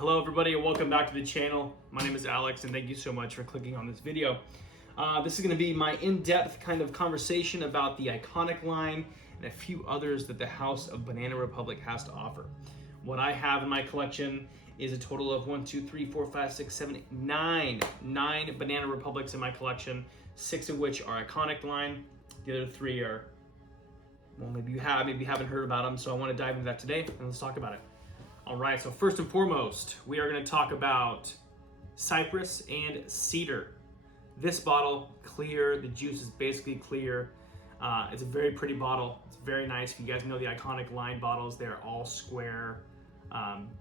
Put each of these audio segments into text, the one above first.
Hello everybody and welcome back to the channel. My name is Alex and thank you so much for clicking on this video. This is going to be my in-depth kind of conversation about the Iconic line and a few others that the House of Banana Republic has to offer. What I have in my collection is a total of 9 Banana Republics in my collection, 6 of which are Iconic line. The other 3 are, well, maybe you haven't heard about them, so I want to dive into that today and let's talk about it. All right, so first and foremost, we are going to talk about Cypress and Cedar. This bottle, clear, the juice is basically clear. It's a very pretty bottle. It's very nice. If you guys know the Iconic line bottles, they're all square,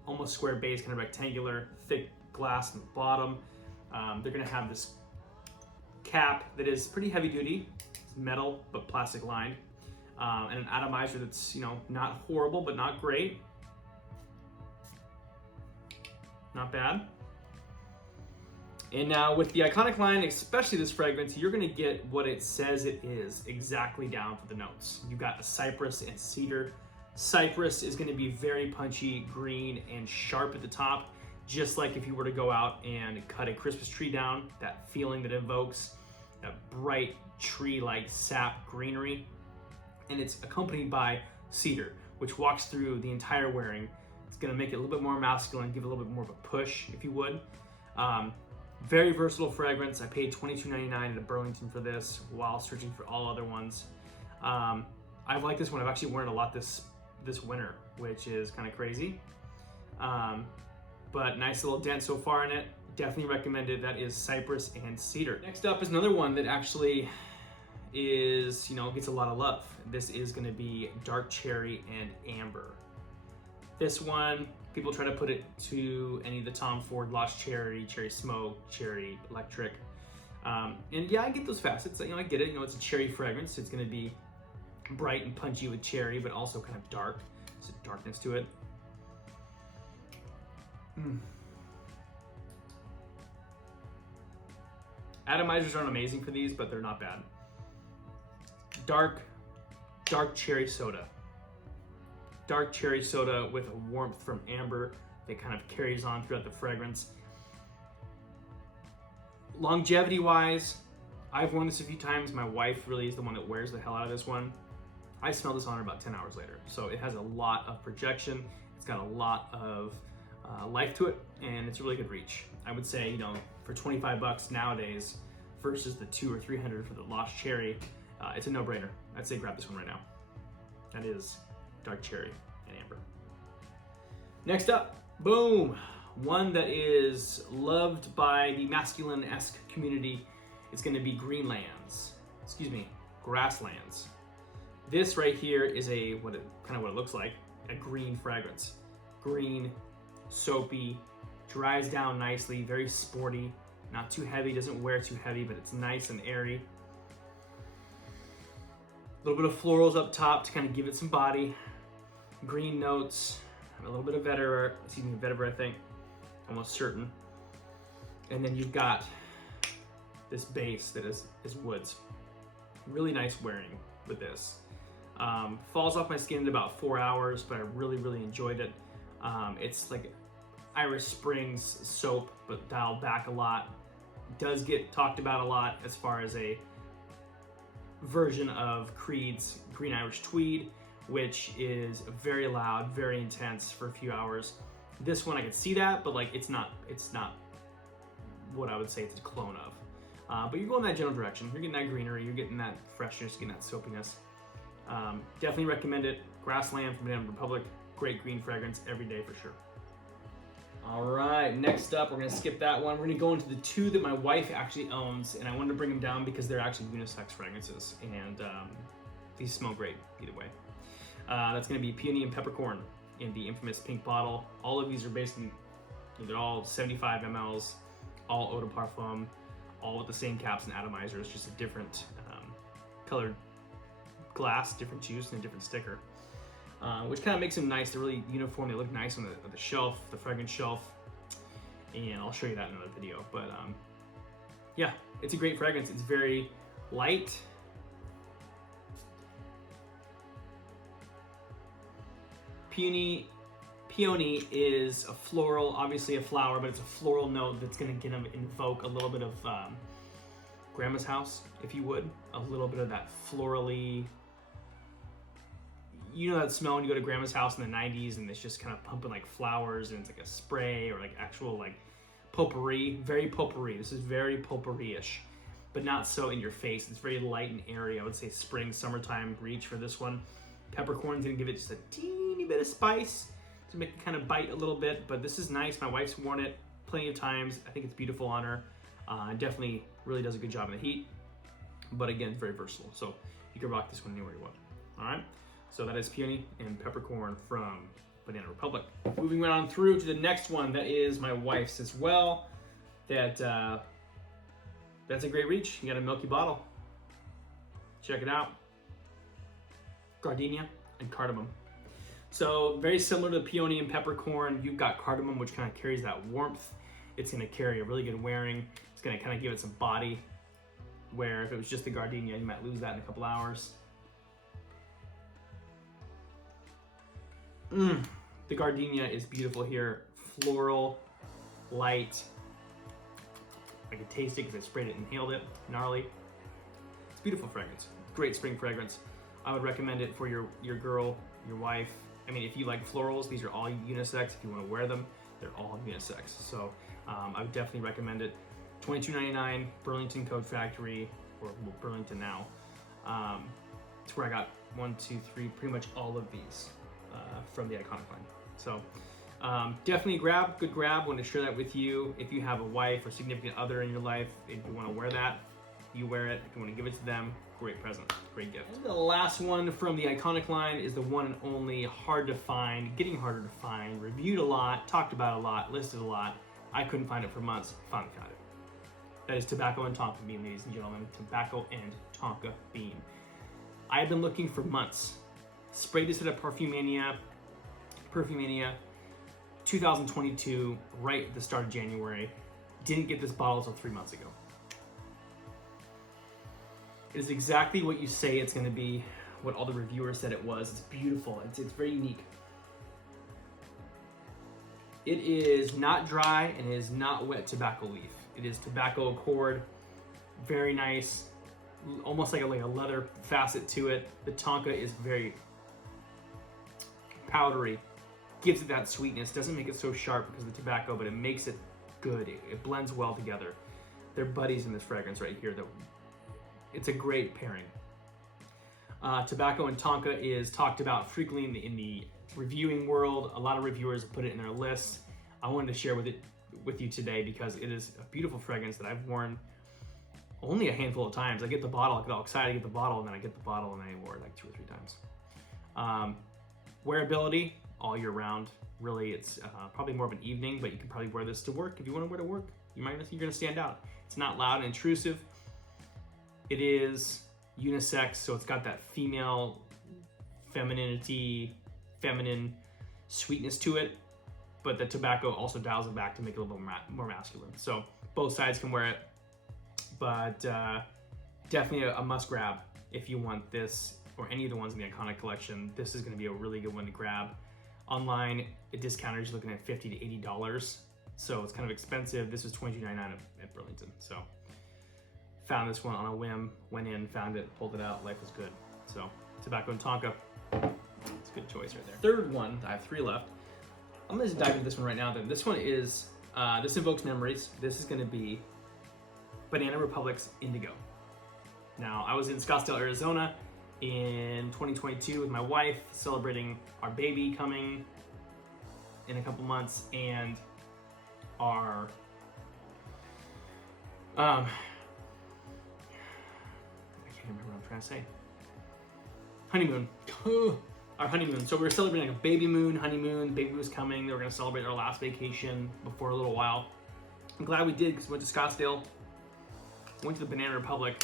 almost square base, kind of rectangular, thick glass in the bottom. They're going to have this cap that is pretty heavy duty. It's metal, but plastic lined. And an atomizer that's, not horrible, but not great. Not bad. And now with the Iconic line, especially this fragrance, you're gonna get what it says it is, exactly down to the notes. You've got a cypress and cedar. Cypress is gonna be very punchy, green, and sharp at the top, just like if you were to go out and cut a Christmas tree down, that feeling that evokes that bright tree-like sap greenery. And it's accompanied by cedar, which walks through the entire wearing. It's gonna make it a little bit more masculine, give it a little bit more of a push, if you would. Very versatile fragrance. I paid $22.99 at Burlington for this while searching for all other ones. I like this one. I've actually worn it a lot this winter, which is kind of crazy. But nice little dent so far in it. Definitely recommended. That is Cypress and Cedar. Next up is another one that actually is, gets a lot of love. This is gonna be Dark Cherry and Amber. This one, people try to put it to any of the Tom Ford Lost Cherry, Cherry Smoke, Cherry Electric. And yeah, I get those facets. I get it. It's a cherry fragrance. It's going to be bright and punchy with cherry, but also kind of dark. There's a darkness to it. Atomizers aren't amazing for these, but they're not bad. Dark cherry soda. Dark cherry soda with a warmth from amber that kind of carries on throughout the fragrance. Longevity wise, I've worn this a few times. My wife really is the one that wears the hell out of this one. I smell this on her about 10 hours later. So it has a lot of projection. It's got a lot of life to it, and it's a really good reach. I would say, for 25 bucks nowadays versus the $200 or $300 for the Lost Cherry, it's a no-brainer. I'd say grab this one right now. That is Dark Cherry and Amber. Next up, boom! One that is loved by the masculine-esque community is going to be Grasslands. This right here is what it looks like, a green fragrance. Green, soapy, dries down nicely, very sporty, not too heavy, doesn't wear too heavy, but it's nice and airy. A little bit of florals up top to kind of give it some body. Green notes, a little bit of vetiver, I think, almost certain. And then you've got this base that is woods. Really nice wearing with this. Falls off my skin in about 4 hours, but I really, really enjoyed it. It's like Irish Springs soap, but dialed back a lot. Does get talked about a lot as far as a version of Creed's Green Irish Tweed, which is very loud, very intense for a few hours. This one I could see that, but it's not what I would say it's a clone of. But you're going that general direction. You're getting that greenery, you're getting that freshness, getting that soapiness. Definitely recommend it. Grassland from Banana Republic, great green fragrance every day for sure. All right, next up, we're gonna skip that one. We're gonna go into the 2 that my wife actually owns, and I wanted to bring them down because they're actually unisex fragrances, and these smell great either way. That's gonna be Peony and Peppercorn in the infamous pink bottle. All of these are basically, they're all 75 mLs, all eau de parfum, all with the same caps and atomizers, just a different colored glass, different juice, and a different sticker. Which kind of makes them nice. They're really uniform. They look nice on the shelf, the fragrance shelf. And I'll show you that in another video. But yeah, it's a great fragrance. It's very light. Peony Peony is a floral, obviously a flower, but it's a floral note that's going to invoke a little bit of grandma's house, if you would. A little bit of that florally, you know that smell when you go to grandma's house in the 90s and it's just kind of pumping like flowers and it's like a spray or like actual like potpourri, very potpourri. This is very potpourri-ish, but not so in your face. It's very light and airy. I would say spring, summertime reach for this one. Peppercorn's gonna give it just a teeny bit of spice to make it kind of bite a little bit, but this is nice. My wife's worn it plenty of times. I think it's beautiful on her. Definitely really does a good job in the heat, but again, very versatile. So you can rock this one anywhere you want. All right, so that is Peony and Peppercorn from Banana Republic. Moving right on through to the next one, that is my wife's as well. That's a great reach. You got a milky bottle. Check it out. Gardenia and cardamom. So very similar to Peony and Peppercorn, you've got cardamom, which kind of carries that warmth. It's going to carry a really good wearing. It's going to kind of give it some body, where if it was just the gardenia, you might lose that in a couple hours. The gardenia is beautiful here. Floral, light. I could taste it because I sprayed it and inhaled it. Gnarly. It's beautiful fragrance. Great spring fragrance. I would recommend it for your girl, your wife. I mean, if you like florals, these are all unisex. If you want to wear them, they're all unisex. So I would definitely recommend it. $22.99, Burlington Coat Factory, or Burlington now. It's where I got 1, 2, 3, pretty much all of these from the Iconic line. So definitely good grab. Want to share that with you. If you have a wife or significant other in your life, if you want to wear that, you wear it. If you want to give it to them, great present, great gift. And the last one from the Iconic line is the one and only, hard to find, getting harder to find, reviewed a lot, talked about a lot, listed a lot. I couldn't find it for months, finally found it. That is Tobacco and Tonka Bean, ladies and gentlemen. Tobacco and Tonka Bean. I have been looking for months. Sprayed this at a Perfumania 2022, right at the start of January. Didn't get this bottle until 3 months ago. It is exactly what you say it's going to be, what all the reviewers said it was. It's beautiful. It's very unique. It is not dry and it is not wet tobacco leaf. It is tobacco accord. Very nice. Almost like a leather facet to it. The Tonka is very powdery. Gives it that sweetness. Doesn't make it so sharp because of the tobacco, but it makes it good. It blends well together. They're buddies in this fragrance right here. It's a great pairing. Tobacco and Tonka is talked about frequently in the reviewing world. A lot of reviewers put it in their lists. I wanted to share with you today because it is a beautiful fragrance that I've worn only a handful of times. I get the bottle, I get all excited, I get the bottle, and then I get the bottle and I wore it like 2 or 3 times. Wearability all year round. Really, it's probably more of an evening, but you can probably wear this to work. If you want to wear it to work, you're going to stand out. It's not loud and intrusive. It is unisex, so it's got that female femininity, feminine sweetness to it, but the tobacco also dials it back to make it a little more masculine. So both sides can wear it, but definitely a must grab if you want this or any of the ones in the Iconic collection. This is going to be a really good one to grab. Online, a discounter is looking at $50 to $80, so it's kind of expensive. This was $22.99 at Burlington, so found this one on a whim, went in, found it, pulled it out, life was good. So Tobacco and Tonka, it's a good choice right there. Third one, I have 3 left. I'm gonna just dive into this one right now then. This one is, this evokes memories. This is gonna be Banana Republic's Indigo. Now, I was in Scottsdale, Arizona in 2022 with my wife, celebrating our baby coming in a couple months, and our I can't remember what I'm trying to say. Honeymoon. Our honeymoon. So we were celebrating like a baby moon, honeymoon. Baby was coming. They were going to celebrate our last vacation before a little while. I'm glad we did because we went to Scottsdale, went to the Banana Republic,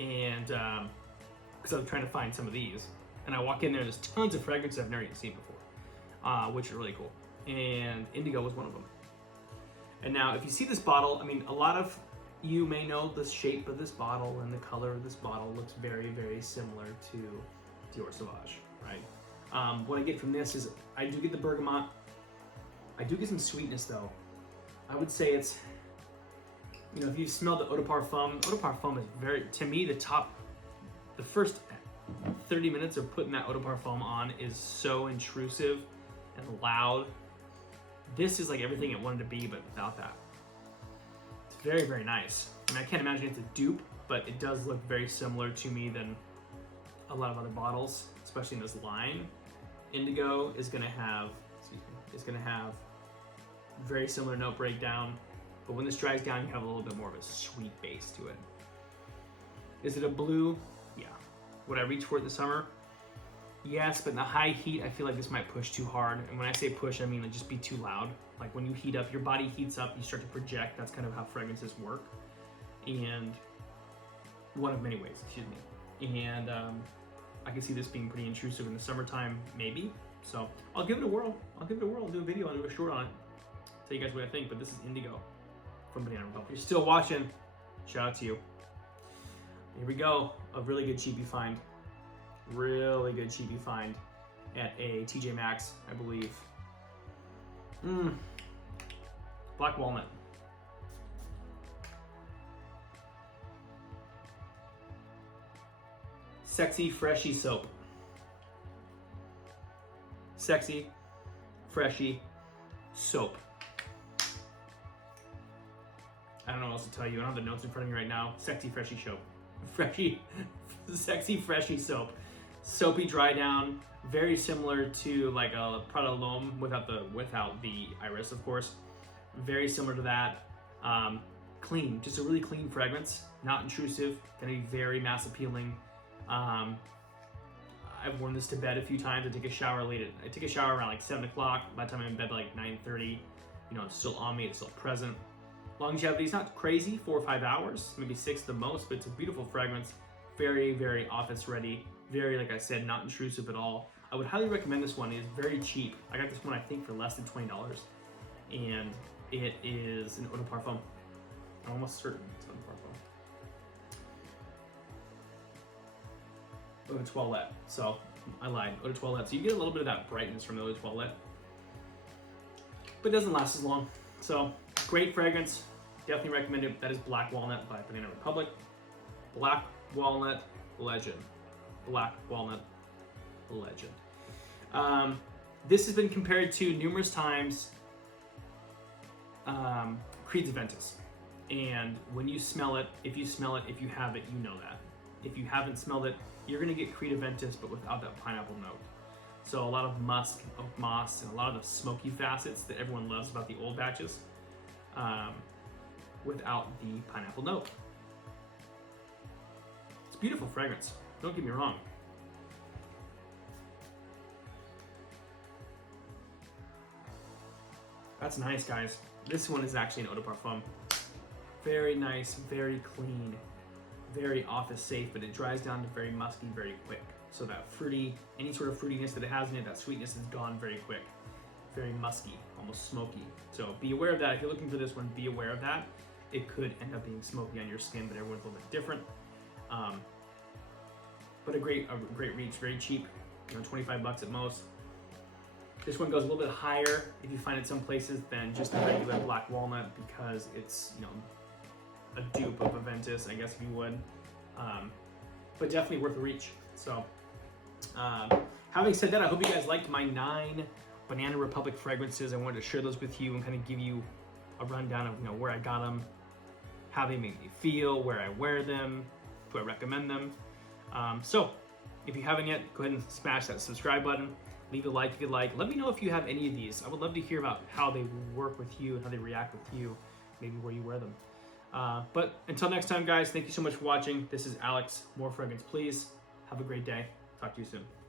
and because I was trying to find some of these. And I walk in there, there's tons of fragrances I've never even seen before, which are really cool. And Indigo was one of them. And now, if you see this bottle, I mean, a lot of you may know the shape of this bottle and the color of this bottle looks very, very similar to Dior Sauvage, right? What I get from this is I do get the bergamot. I do get some sweetness though. I would say it's, you know, if you smell the eau de parfum is very, to me, the first 30 minutes of putting that eau de parfum on is so intrusive and loud. This is like everything it wanted to be, but without that. It's very, very nice. I mean, I can't imagine it's a dupe, but it does look very similar to me than a lot of other bottles, especially in this line. Indigo is gonna have, very similar note breakdown, but when this dries down, you have a little bit more of a sweet base to it. Is it a blue? Yeah. Would I reach for it this summer? Yes, but in the high heat, I feel like this might push too hard. And when I say push, I mean like just be too loud. Like when you heat up, your body heats up, you start to project. That's kind of how fragrances work. And one of many ways, excuse me. And I can see this being pretty intrusive in the summertime, maybe. So I'll give it a whirl. I'll do a video, I'll do a short on it. Tell you guys what I think, but this is Indigo from Banana Republic. If you're still watching, shout out to you. Here we go, a really good cheapie find. Really good cheapie find at a TJ Maxx, I believe. Black walnut. Sexy Freshy soap. Sexy Freshy soap. I don't know what else to tell you. I don't have the notes in front of me right now. Sexy Freshy soap. Sexy Freshy soap. Soapy dry down, very similar to like a Prada L'Homme without the iris, of course. Very similar to that. Clean, just a really clean fragrance, not intrusive, gonna be very mass appealing. I've worn this to bed a few times. I take a shower around like 7 o'clock. By the time I'm in bed like 9:30, you know, it's still on me, it's still present. Longevity is not crazy, 4 or 5 hours, maybe 6 at the most, but it's a beautiful fragrance. Very, very office ready. Very, like I said, not intrusive at all. I would highly recommend this one. It's very cheap. I got this one, I think, for less than $20. And it is an eau de parfum. I'm almost certain it's eau de parfum. Eau de toilette. So, I lied. Eau de toilette. So you get a little bit of that brightness from the eau de toilette. But it doesn't last as long. So, great fragrance. Definitely recommend it. That is Black Walnut by Banana Republic. Black Walnut Legend. Black Walnut Legend. This has been compared to numerous times Creed's Aventus. And when you smell it, if you have it, you know that. If you haven't smelled it, you're gonna get Creed Aventus, but without that pineapple note. So a lot of musk, oak moss, and a lot of the smoky facets that everyone loves about the old batches, without the pineapple note. It's a beautiful fragrance. Don't get me wrong. That's nice, guys. This one is actually an eau de parfum. Very nice, very clean, very office safe, but it dries down to very musky very quick. So that fruity, any sort of fruitiness that it has in it, that sweetness is gone very quick. Very musky, almost smoky. So be aware of that. If you're looking for this one, be aware of that. It could end up being smoky on your skin, but everyone's a little bit different. But a great reach, very cheap, you know, 25 bucks at most. This one goes a little bit higher if you find it some places than just the regular Black Walnut because it's, you know, a dupe of Aventus, I guess if you would. But definitely worth a reach. So, having said that, I hope you guys liked my 9 Banana Republic fragrances. I wanted to share those with you and kind of give you a rundown of, you know, where I got them, how they make me feel, where I wear them, do I recommend them. So, if you haven't yet, go ahead and smash that subscribe button. Leave a like if you like. Let me know if you have any of these. I would love to hear about how they work with you and how they react with you, maybe where you wear them. But until next time, guys, thank you so much for watching. This is Alex. More fragrance, please. Have a great day. Talk to you soon.